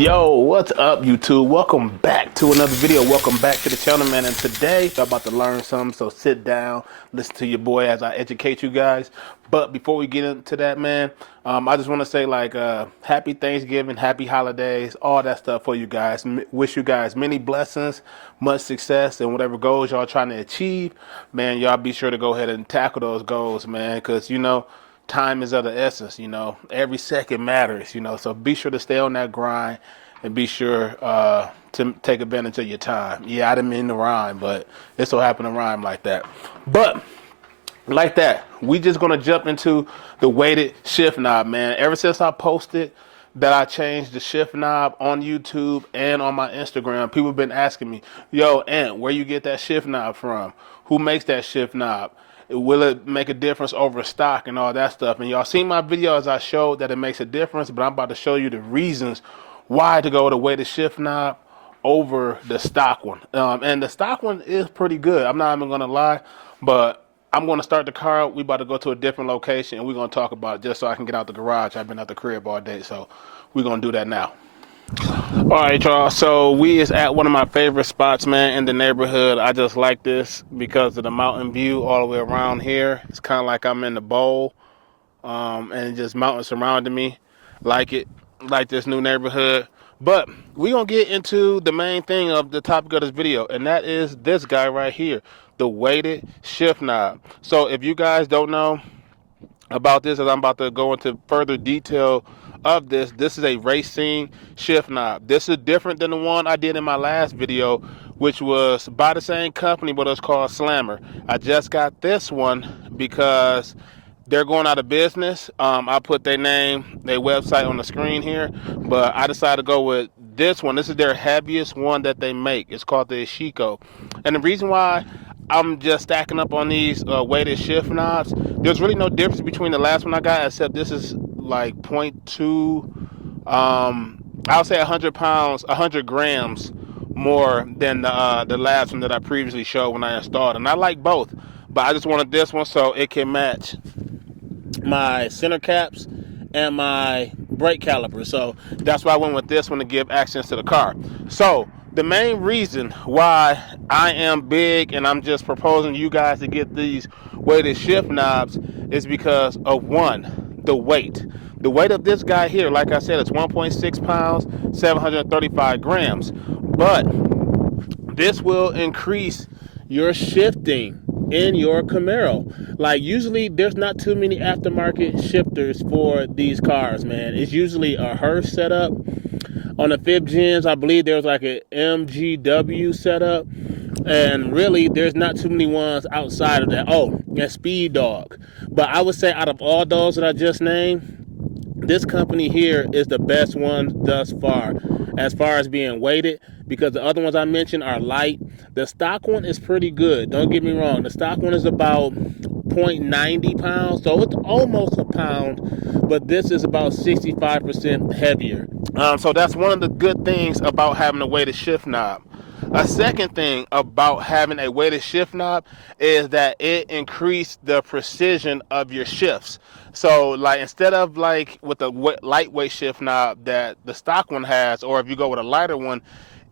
Yo, what's up YouTube? Welcome back to another video. Welcome back to the channel, man. And today I'm about to learn something, so sit down, listen to your boy as I educate you guys. But before we get into that, man, I just want to say happy Thanksgiving, happy holidays, all that stuff for you guys. Wish you guys many blessings, much success, and whatever goals y'all trying to achieve, man, y'all be sure to go ahead and tackle those goals, man, because time is of the essence, every second matters, so be sure to stay on that grind and be sure to take advantage of your time. Yeah, I didn't mean to rhyme, but it so happened to rhyme like that. But like that, we just gonna jump into the weighted shift knob, man. Ever since I posted that I changed the shift knob on YouTube and on my Instagram, people have been asking me, yo, Ant, where you get that shift knob from? Who makes that shift knob? Will it make a difference over stock and all that stuff? And y'all seen my video as I showed that it makes a difference, but I'm about to show you the reasons why to go the weighted shift knob over the stock one. And the stock one is pretty good. I'm not even gonna lie, but I'm gonna start the car up. We about to go to a different location and we're gonna talk about it just so I can get out the garage. I've been at the crib all day, so we're gonna do that now. All right, y'all, so we is at one of my favorite spots, man, in the neighborhood. I just like this because of the mountain view all the way around here. It's kind of like I'm in the bowl, and just mountains surrounding me. Like this new neighborhood. But we're going to get into the main thing of the topic of this video, and that is this guy right here, the weighted shift knob. So if you guys don't know about this, as I'm about to go into further detail of this is a Raceseng shift knob. This is different than the one I did in my last video, which was by the same company, but it's called Slammer. I just got this one because they're going out of business. I put their name, their website on the screen here, but I decided to go with this one. This is their heaviest one that they make. It's called the Ashiko. And the reason why I'm just stacking up on these weighted shift knobs, there's really no difference between the last one I got, except this is like 0.2, I'll say 100 pounds, 100 grams more than the last one that I previously showed when I installed. And I like both, but I just wanted this one so it can match my center caps and my brake caliper. So that's why I went with this one to give access to the car. So the main reason why I am big and I'm just proposing you guys to get these weighted shift knobs is because of one, the weight. The weight of this guy here, like I said, it's 1.6 pounds, 735 grams. But this will increase your shifting in your Camaro. Like, usually there's not too many aftermarket shifters for these cars, man. It's usually a Hearst setup. On the 5th gens, I believe there's like an MGW setup. And really, there's not too many ones outside of that. Oh, and Speed Dog. But I would say out of all those that I just named, this company here is the best one thus far as being weighted, because the other ones I mentioned are light. The stock one is pretty good. Don't get me wrong. The stock one is about 0.90 pounds, so it's almost a pound, but this is about 65% heavier. So that's one of the good things about having a weighted shift knob. A second thing about having a weighted shift knob is that it increased the precision of your shifts. So like, instead of like with the lightweight shift knob that the stock one has, or if you go with a lighter one,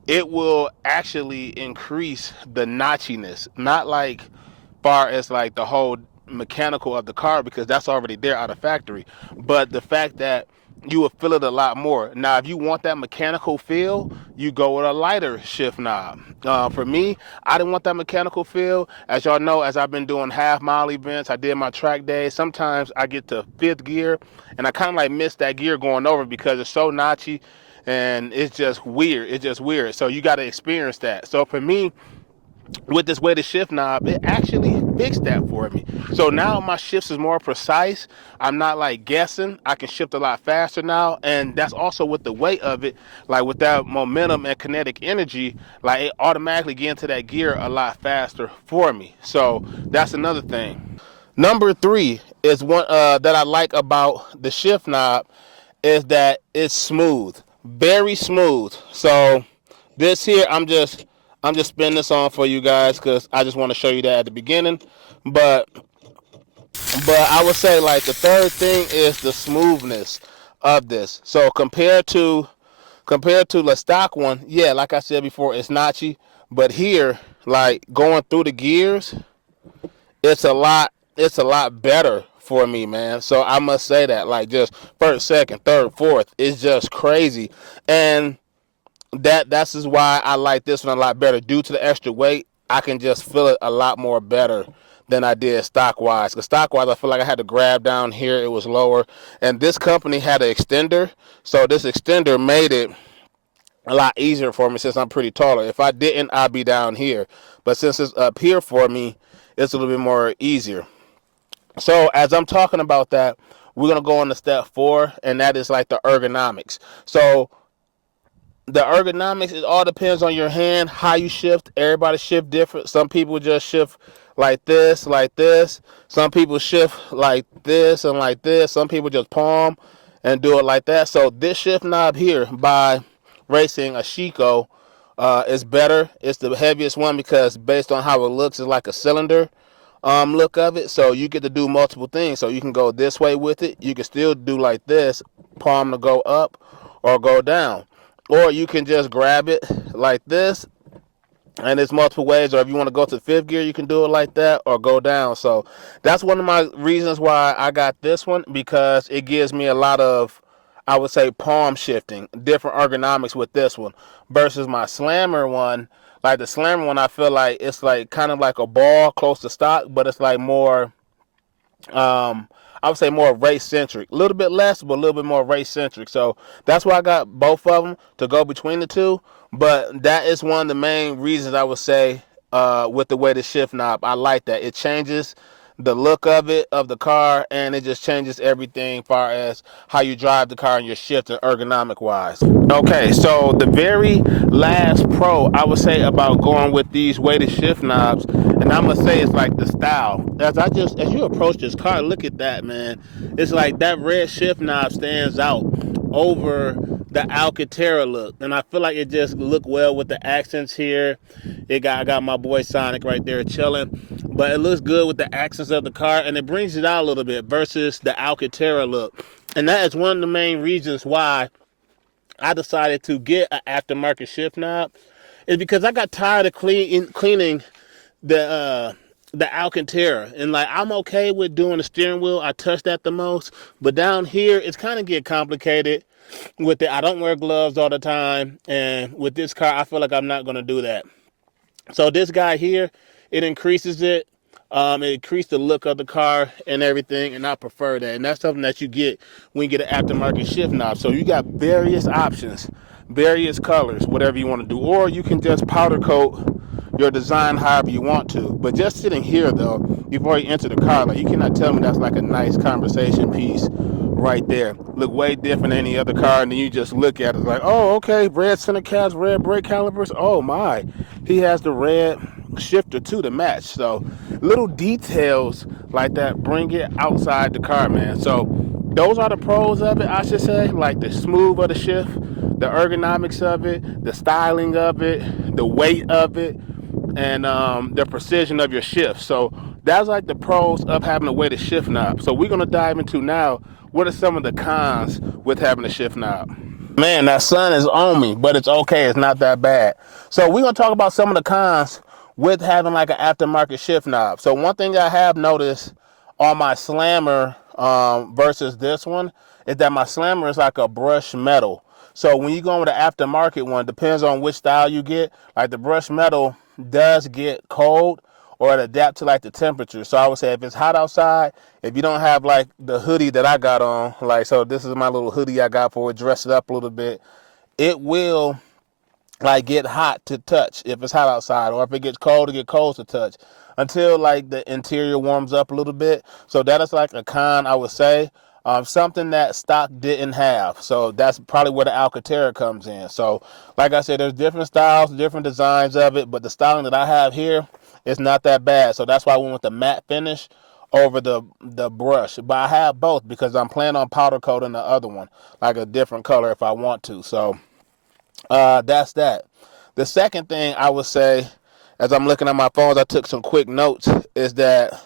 it will actually increase the notchiness. Not like far as like the whole mechanical of the car, because that's already there out of factory, but the fact that you will feel it a lot more. Now, if you want that mechanical feel, you go with a lighter shift knob. For me, I didn't want that mechanical feel. As y'all know, as I've been doing half-mile events, I did my track days. Sometimes I get to 5th gear, and I kind of like miss that gear going over because it's so notchy, and it's just weird. It's just weird. So you got to experience that. So for me, with this weighted shift knob, it actually fixed that for me. So now my shifts is more precise. I'm not like guessing. I can shift a lot faster now, and that's also with the weight of it. Like with that momentum and kinetic energy, like it automatically get into that gear a lot faster for me. So that's another thing. Number 3 is one that I like about the shift knob is that it's smooth, very smooth. So this here, I'm just spinning this on for you guys because I just want to show you that at the beginning. But I would say like the third thing is the smoothness of this. So compared to compared to the stock one, yeah, like I said before, it's notchy. But here, like going through the gears, it's a lot better for me, man. So I must say that, like, just first, second, third, fourth, it's just crazy. And that's is why I like this one a lot better. Due to the extra weight, I can just feel it a lot more better than I did stock wise. Because stock wise, I feel like I had to grab down here, it was lower. And this company had an extender, so this extender made it a lot easier for me since I'm pretty taller. If I didn't, I'd be down here. But since it's up here for me, it's a little bit more easier. So as I'm talking about that, we're gonna go on to step 4, and that is like the ergonomics. So the ergonomics, it all depends on your hand, how you shift. Everybody shift different. Some people just shift like this, like this. Some people shift like this and like this. Some people just palm and do it like that. So this shift knob here by Raceseng Ashiko is better. It's the heaviest one because based on how it looks, it's like a cylinder look of it. So you get to do multiple things. So you can go this way with it. You can still do like this, palm to go up or go down. Or you can just grab it like this, and there's multiple ways. Or if you want to go to 5th gear, you can do it like that or go down. So that's one of my reasons why I got this one, because it gives me a lot of, I would say, palm shifting, different ergonomics with this one versus my slammer one. Like the slammer one, I feel like it's like kind of like a ball close to stock, but it's like more, I would say more race centric, a little bit less, but a little bit more race centric. So that's why I got both of them to go between the two. But that is one of the main reasons I would say with the way the shift knob, I like that. It changes the look of it, of the car, and it just changes everything as far as how you drive the car and your shift and ergonomic wise. Okay, so the very last pro I would say about going with these weighted shift knobs, and I'm gonna say it's like the style. As you approach this car, look at that, man. It's like that red shift knob stands out over the Alcantara look, and I feel like it just look well with the accents here. I got my boy Sonic right there chilling, but it looks good with the accents of the car, and it brings it out a little bit versus the Alcantara look. And that is one of the main reasons why I decided to get an aftermarket shift knob, is because I got tired of cleaning the Alcantara, and like I'm okay with doing the steering wheel. I touch that the most, but down here it's kind of get complicated with it. I don't wear gloves all the time, and with this car I feel like I'm not going to do that. So this guy here, it increases it. It increased the look of the car and everything, and I prefer that. And that's something that you get when you get an aftermarket shift knob. So you got various options, various colors, whatever you want to do. Or you can just powder coat your design however you want to. But just sitting here, though, you've already entered the car. Like, you cannot tell me that's like a nice conversation piece right there. Look way different than any other car, and then you just look at it like, oh, okay, red center caps, red brake calipers. Oh, my. He has the red shifter too to match. So little details like that bring it outside the car, man. So those are the pros of it, I should say. Like the smooth of the shift, the ergonomics of it, the styling of it, the weight of it, and the precision of your shift. So that's like the pros of having a weighted shift knob. So we're going to dive into now, what are some of the cons with having a shift knob? Man, that sun is on me, but it's okay. It's not that bad. So we're going to talk about some of the cons with having like an aftermarket shift knob. So one thing I have noticed on my slammer versus this one is that my slammer is like a brushed metal. So when you go with the aftermarket one, depends on which style you get. Like the brushed metal does get cold, or it adapt to like the temperature. So I would say if it's hot outside, if you don't have like the hoodie that I got on, like, so this is my little hoodie I got for it, dress it up a little bit, it will like get hot to touch if it's hot outside, or if it gets cold, it get cold to touch until like the interior warms up a little bit. So that is like a con, I would say. Something that stock didn't have. So that's probably where the Alcantara comes in. So like I said, there's different styles, different designs of it, but the styling that I have here is not that bad. So that's why I went with the matte finish over the brush. But I have both because I'm planning on powder coating the other one, like a different color if I want to. So that's that. The second thing I would say, as I'm looking at my phones, I took some quick notes, is that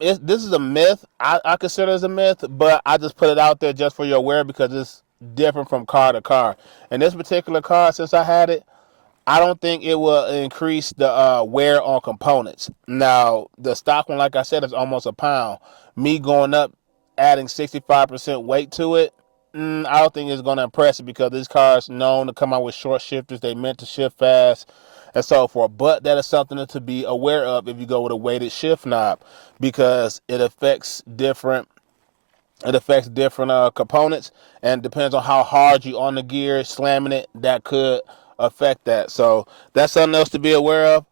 this is a myth. I consider it as a myth, but I just put it out there just for your aware because it's different from car to car. And this particular car, since I had it, I don't think it will increase the wear on components. Now, the stock one, like I said, is almost a pound. Me going up, adding 65% weight to it, I don't think it's going to impress it, because this car is known to come out with short shifters. They meant to shift fast and so forth. But that is something to be aware of if you go with a weighted shift knob, because it affects different components, and depends on how hard you on the gear, slamming it, that could affect that. So that's something else to be aware of.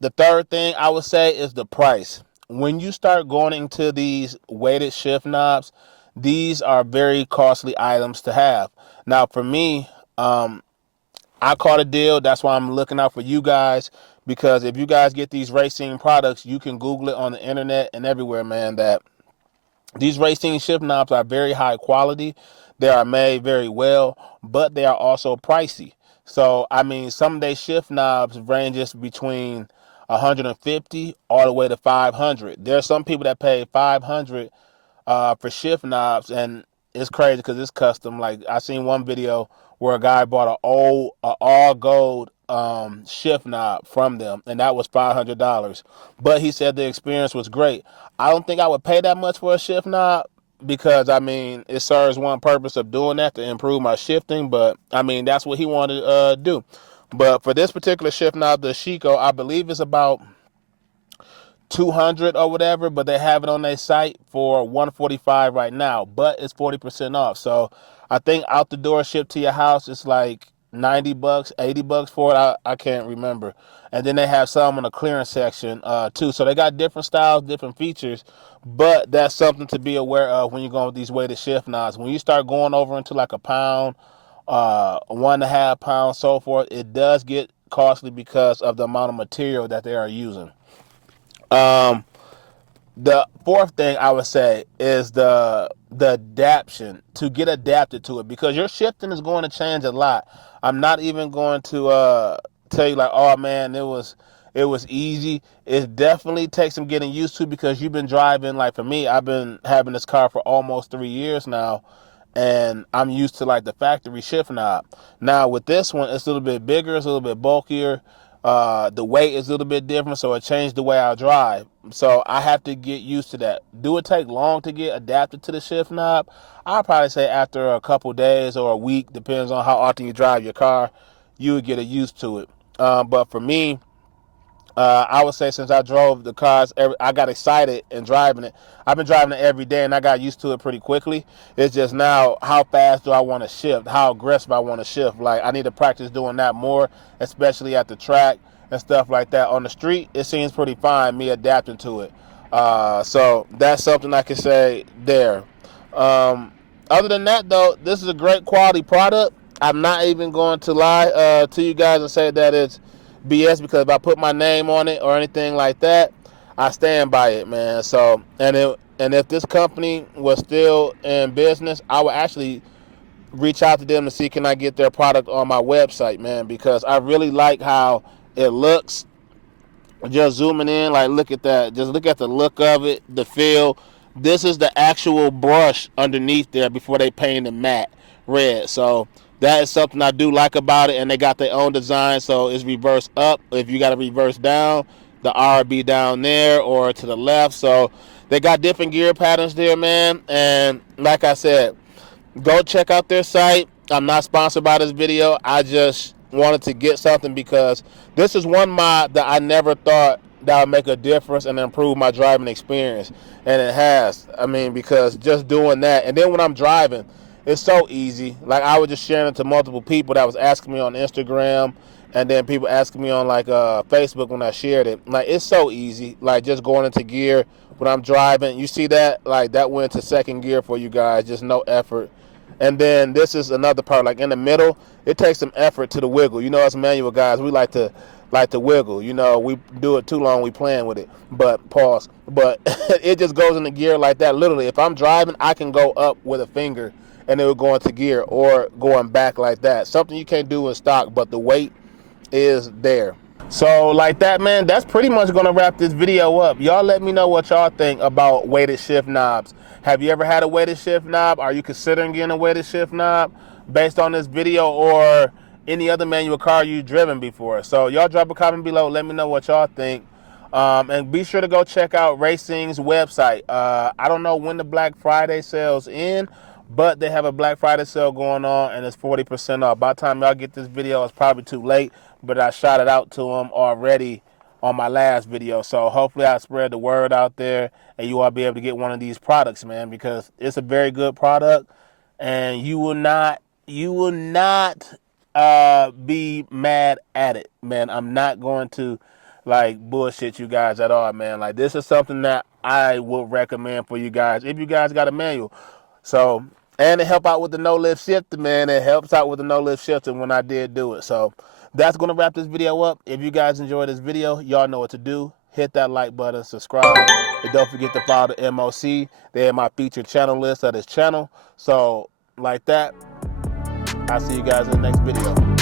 The third thing I would say is the price. When you start going into these weighted shift knobs, these are very costly items to have. Now, for me, I caught a deal. That's why I'm looking out for you guys, because if you guys get these Raceseng products, you can Google it on the internet and everywhere, man, that these Raceseng shift knobs are very high quality. They are made very well, but they are also pricey. So, I mean, some of their shift knobs ranges between 150 all the way to 500. There are some people that pay 500 for shift knobs, and it's crazy because it's custom. Like, I seen one video where a guy bought an all gold shift knob from them, and that was $500. But he said the experience was great. I don't think I would pay that much for a shift knob, because I mean, it serves one purpose of doing that, to improve my shifting. But I mean, that's what he wanted to do. But for this particular shift knob, the Ashiko, I believe it's about 200 or whatever, but they have it on their site for 145 right now, but it's 40% off. So I think out the door ship to your house, it's like 90 bucks, 80 bucks for it. I can't remember. And then they have some on the clearance section too. So they got different styles, different features, but that's something to be aware of when you're going with these weighted shift knobs. When you start going over into like a pound, 1.5 pounds, so forth, it does get costly because of the amount of material that they are using. The fourth thing I would say is the adaptation, to get adapted to it, because your shifting is going to change a lot. I'm not even going to tell you like, oh man, it was easy. It definitely takes some getting used to, because you've been driving, like for me, I've been having this car for almost 3 years now, and I'm used to like the factory shift knob. Now with this one, it's a little bit bigger, it's a little bit bulkier. The weight is a little bit different, so it changed the way I drive. So I have to get used to that. Do it take long to get adapted to the shift knob? I'll probably say after a couple days or a week, depends on how often you drive your car, you would get used to it. But for me, I would say since I drove the cars, I got excited in driving it. I've been driving it every day, and I got used to it pretty quickly. It's just now, how fast do I want to shift? How aggressive I want to shift? Like, I need to practice doing that more, especially at the track and stuff like that. On the street, it seems pretty fine, me adapting to it. So that's something I can say there. Other than that, though, this is a great quality product. I'm not even going to lie to you guys and say that it's BS, because if I put my name on it or anything like that, I stand by it, man. So, and if this company was still in business, I would actually reach out to them to see, can I get their product on my website, man, because I really like how it looks. Just zooming in, like, look at that. Just look at the look of it, the feel. This is the actual brush underneath there before they paint it matte red. So that is something I do like about it, and they got their own design, so it's reverse up. If you got to reverse down, the R be down there or to the left. So they got different gear patterns there, man. And like I said, go check out their site. I'm not sponsored by this video. I just wanted to get something, because this is one mod that I never thought that would make a difference and improve my driving experience, and it has. I mean, because just doing that, and then when I'm driving, it's so easy. Like, I was just sharing it to multiple people that was asking me on Instagram, and then people asking me on like Facebook when I shared it. Like, it's so easy. Like, just going into gear when I'm driving. You see that? Like, that went to second gear for you guys. Just no effort. And then this is another part. Like, in the middle, it takes some effort to the wiggle. You know, us manual guys, we like to wiggle. You know, we do it too long, we playing with it. But pause. But it just goes into gear like that. Literally, if I'm driving, I can go up with a finger and it will go into gear, or going back like that. Something you can't do in stock, but the weight is there. So like that, man, that's pretty much gonna wrap this video up. Y'all let me know what y'all think about weighted shift knobs. Have you ever had a weighted shift knob? Are you considering getting a weighted shift knob based on this video or any other manual car you've driven before? So y'all drop a comment below. Let me know what y'all think. And be sure to go check out Raceseng's website. I don't know when the Black Friday sales end, but they have a Black Friday sale going on and it's 40% off. By the time y'all get this video, it's probably too late, but I shot it out to them already on my last video. So hopefully I spread the word out there and you all be able to get one of these products, man, because it's a very good product and you will not be mad at it, man. I'm not going to like bullshit you guys at all, man. Like, this is something that I would recommend for you guys if you guys got a manual. So, and it help out with the no lift shifting, man. It helps out with the no lift shifting when I did do it. So that's gonna wrap this video up. If you guys enjoyed this video, y'all know what to do. Hit that like button, subscribe, and don't forget to follow the MOC. They have my featured channel list of this channel. So like that, I'll see you guys in the next video.